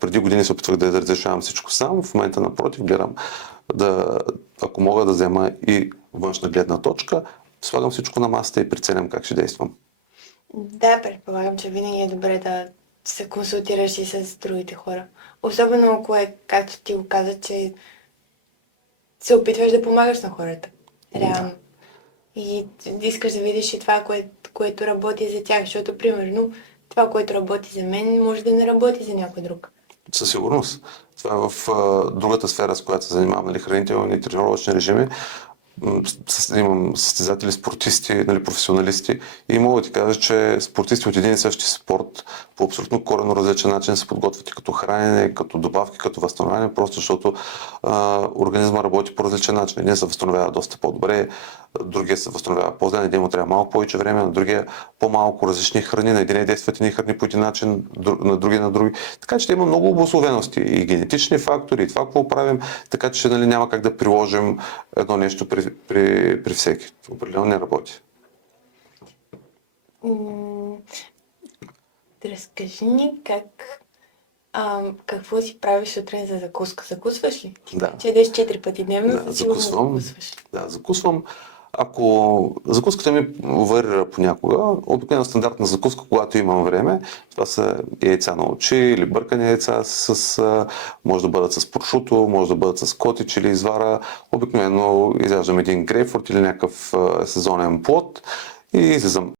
Преди години се опитвах да разрешавам всичко сам, в момента напротив гледам ако мога да взема и външна гледна точка, слагам всичко на масата и преценям как ще действам. Да, предполагам, че винаги е добре да се консултираш и с другите хора. Особено ако е, както ти го каза, че се опитваш да помагаш на хората. Реално. Да. И искаш да видиш и това, което работи за тях, защото, примерно, това, което работи за мен, може да не работи за някой друг. Със сигурност. Това е в другата сфера, с която се занимавам, нали, хранителни тренировъчни режими. Имам състезатели, спортисти, нали, професионалисти и мога да ти кажа, че спортисти от един и същи спорт по абсолютно коренно различен начин се подготвят и като хранене, като добавки, като възстановяване, просто защото организма работи по различен начин. Един се възстановява доста по-добре, другия се възстановява по-зле, на един му трябва малко повече време, на другия по-малко различни храни, на един действат едни храни по един начин, на други. Така че има много обусловености и генетични фактори, и това какво правим, така че нали, няма как да приложим едно нещо при всеки. Определено не работи. Разкажи ни какво си правиш сутрин за закуска? Закусваш ли? Да. Че ядеш 4 пъти дневно, Да, закусвам. Да, закусвам. Ако закуската ми варира понякога, обикновено стандартна закуска, когато имам време, това са яйца на очи или бъркани яйца, може да бъдат с прошуто, може да бъдат с котич или извара. Обикновено изяждам един грейпфрут или някакъв сезонен плод и излизам